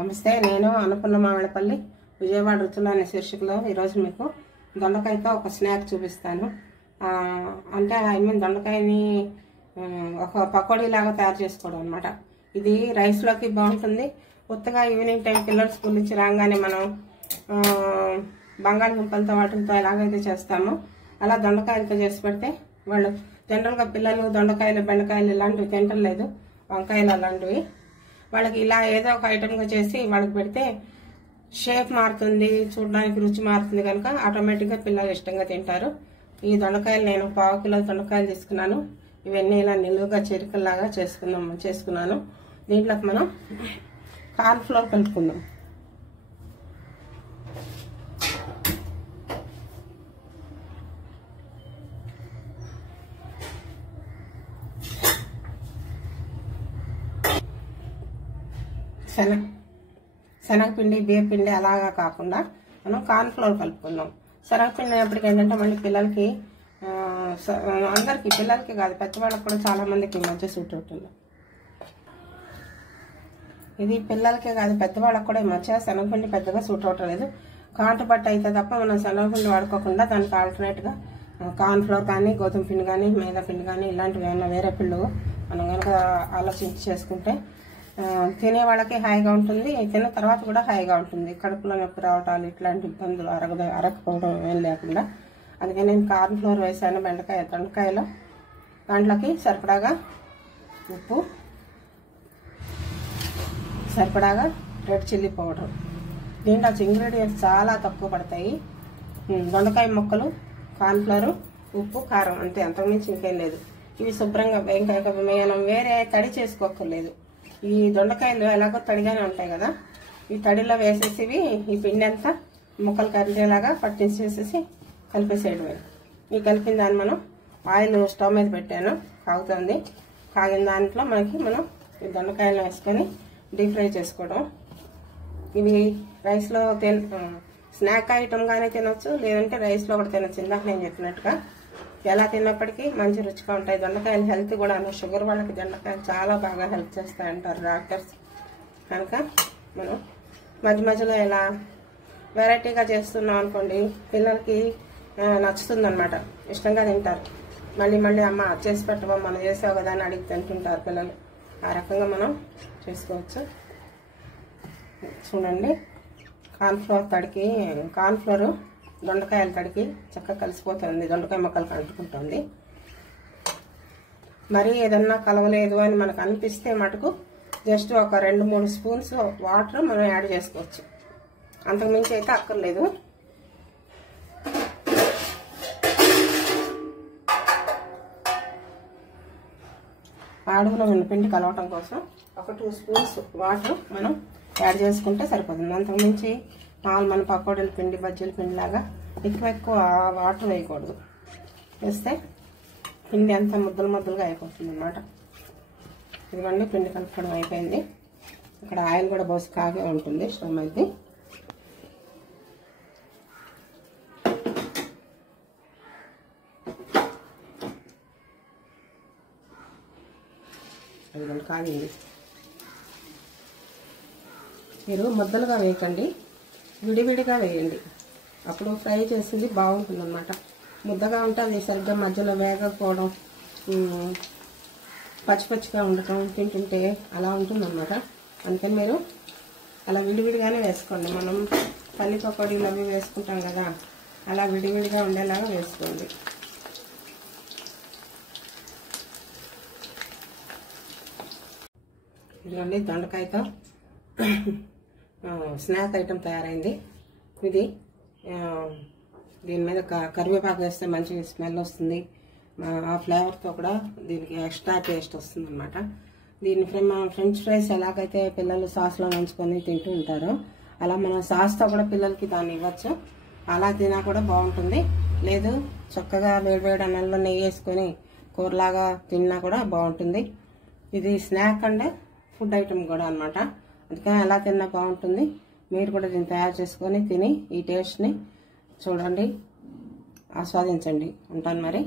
నమస్తే, నేను అనుకున్న మామిడిపల్లి విజయవాడ రుచులు అనే శీర్షికలో ఈరోజు మీకు దొండకాయతో ఒక స్నాక్ చూపిస్తాను. అంటే దొండకాయని ఒక పకోడీ లాగా తయారు చేసుకోవడం అనమాట. ఇది రైస్లోకి బాగుంటుంది. కొత్తగా ఈవినింగ్ టైం పిల్లలు స్కూల్ నుంచి రాగానే మనం బంగాళదుంపలతో వాటితో ఎలాగైతే చేస్తామో అలా దొండకాయలతో చేసి పెడితే వాళ్ళు జనరల్గా పిల్లలు దొండకాయలు బెండకాయలు ఇలాంటివి తింటలేదు, వంకాయలు అలాంటివి. వాళ్ళకి ఇలా ఏదో ఒక ఐటమ్గా చేసి వాళ్ళకి పెడితే షేప్ మారుతుంది, చూడడానికి రుచి మారుతుంది, కనుక ఆటోమేటిక్గా పిల్లలు ఇష్టంగా తింటారు. ఈ దొండకాయలు నేను 1/2 కిలో దొండకాయలు తీసుకున్నాను. ఇవన్నీ ఇలా నిలువుగా చెరికల్లాగా చేసుకున్నాను. దీంట్లోకి మనం కార్న్ ఫ్లోర్ కలుపుకుందాం. శనగపిండి బియ్యపిండి అలాగా కాకుండా మనం కార్న్ ఫ్లోర్ కలుపుకుందాం. శనగపిండి అయినప్పటికీ ఏంటంటే మళ్ళీ పిల్లలకి పిల్లలకి కాదు పెద్దవాళ్ళకి కూడా చాలా మందికి మధ్య సూట్ అవుతుంది. ఇది పిల్లలకే కాదు పెద్దవాళ్ళకి కూడా ఈ మధ్య శనగపిండి పెద్దగా సూట్ అవటం లేదు. కాంటు బట్ట అయితే తప్ప మనం శనగపిండి వాడుకోకుండా దానికి ఆల్టర్నేట్గా కార్న్ ఫ్లోర్ కానీ గోధుమ పిండి కానీ మైదా పిండి కానీ ఇలాంటివి ఏమైనా వేరే పిండి మనం కనుక ఆలోచించి చేసుకుంటే తినే వాళ్ళకి హాయిగా ఉంటుంది, తిన్న తర్వాత కూడా హాయిగా ఉంటుంది. కడుపులో నొప్పి రావటాలు ఇట్లాంటి ఇబ్బందులు అరగకపోవడం ఏం లేకుండా. అందుకే నేను కార్న్ ఫ్లోర్ వేసాను దొండకాయలో. దాంట్లోకి సరిపడాగా ఉప్పు, సరిపడాగా రెడ్ చిల్లీ పౌడర్. దీంట్లో ఇంగ్రీడియంట్స్ చాలా తక్కువ పడతాయి. దొండకాయ ముక్కలు, కార్న్ ఫ్లోర్, ఉప్పు, కారం, అంతే, అంతకుమించి ఇంకేం లేదు. ఇవి శుభ్రంగా మనం వేరే తడి చేసుకోక్కర్లేదు. ఈ దొండకాయలు ఎలాగో తడిగానే ఉంటాయి కదా, ఈ తడిలో వేసేసి ఈ పిండి అంతా ముక్కలు కరిగేలాగా పట్టించేసేసి కలిపేసేయడమే. ఈ కలిపిన దాన్ని మనం ఆయిల్ స్టవ్ మీద పెట్టాను, కాగుతుంది. కాగిన దాంట్లో మనం ఈ దొండకాయలు వేసుకొని డీప్ ఫ్రై చేసుకోవడం. ఇవి రైస్లో స్నాక్ ఐటమ్గానే తినొచ్చు, లేదంటే రైస్లో కూడా తినొచ్చు. ఇందాక నేను చెప్పినట్టుగా ఎలా తిన్నప్పటికీ మంచి రుచిగా ఉంటాయి. దొండకాయలు హెల్త్ కూడా, షుగర్ వాళ్ళకి దొండకాయలు చాలా బాగా హెల్ప్ చేస్తాయంటారు డాక్టర్స్. కనుక మనం మధ్య మధ్యలో ఇలా వెరైటీగా చేస్తున్నాం అనుకోండి, పిల్లలకి నచ్చుతుంది అనమాట, ఇష్టంగా తింటారు. మళ్ళీ మళ్ళీ అమ్మ చేసి పెట్టవా, మనం చేసావు కదా అని అడిగి తింటుంటారు పిల్లలు. ఆ రకంగా మనం చేసుకోవచ్చు. చూడండి, కార్న్ ఫ్లోర్ దొండకాయల తడికి చక్కగా కలిసిపోతుంది, దొండకాయ ముక్కలు కలుపుకుంటుంది. మరి ఏదన్నా కలవలేదు అని మనకు అనిపిస్తే మటుకు జస్ట్ ఒక 2-3 స్పూన్స్ వాటర్ మనం యాడ్ చేసుకోవచ్చు, అంతకుమించి అయితే అక్కర్లేదు. అడుగులో ఉన్న పిండి కలవటం కోసం ఒక 2 స్పూన్స్ వాటర్ మనం యాడ్ చేసుకుంటే సరిపోతుంది. అంతకుమించి మన పకోడీల పిండి, బజ్జీల పిండి లాగా ఎక్కువ వాటర్ వేయకూడదు. వేస్తే పిండి అంతా ముద్దలుగా అయిపోతుంది అన్నమాట. ఇదిగోండి, పిండి కలుపుకోవడం అయిపోయింది. ఇక్కడ ఆయిల్ కూడా బోసి కాగే ఉంటుంది స్టవ్ మీద. ఇదిగోండి కాగింది. మీరు ముద్దలుగా వేయకండి, విడివిడిగా వేయండి, అప్పుడు ఫ్రై చేసింది బాగుంటుంది అన్నమాట. ముద్దగా ఉంటే అది సరిగ్గా మధ్యలో వేగకపోవడం, పచ్చిగా ఉండటం, తింటుంటే అలా ఉంటుందన్నమాట. అందుకని మీరు అలా విడివిడిగానే వేసుకోండి. మనం పల్లి పకోడీలు అవి వేసుకుంటాం కదా, అలా విడివిడిగా ఉండేలాగా వేసుకోండి. ఇదిగోండి, దొండకాయతో స్నాక్ ఐటమ్ తయారైంది. ఇది దీని మీద కరివేపాకు వేస్తే మంచి స్మెల్ వస్తుంది. ఆ ఫ్లేవర్తో కూడా దీనికి ఎక్స్ట్రా టేస్ట్ వస్తుంది అనమాట. దీన్ని ఫ్రెంచ్ ఫ్రైస్ ఎలాగైతే పిల్లలు సాస్లో నంచుకొని తింటూ ఉంటారో అలా మనం సాస్తో కూడా పిల్లలకి దాన్ని ఇవ్వచ్చు. అలా తినా కూడా బాగుంటుంది. లేదు చక్కగా వేడివేడి అన్నంలో నెయ్యి వేసుకొని కూరలాగా తిన్నా కూడా బాగుంటుంది. ఇది స్నాక్ అండ్ ఫుడ్ ఐటమ్ కూడా అనమాట. అందుకని ఎలా తిన్నా బాగుంటుంది. మీరు కూడా దీన్ని తయారు చేసుకొని తిని ఈ టేస్ట్ని చూడండి, ఆస్వాదించండి. ఉంటాను మరి.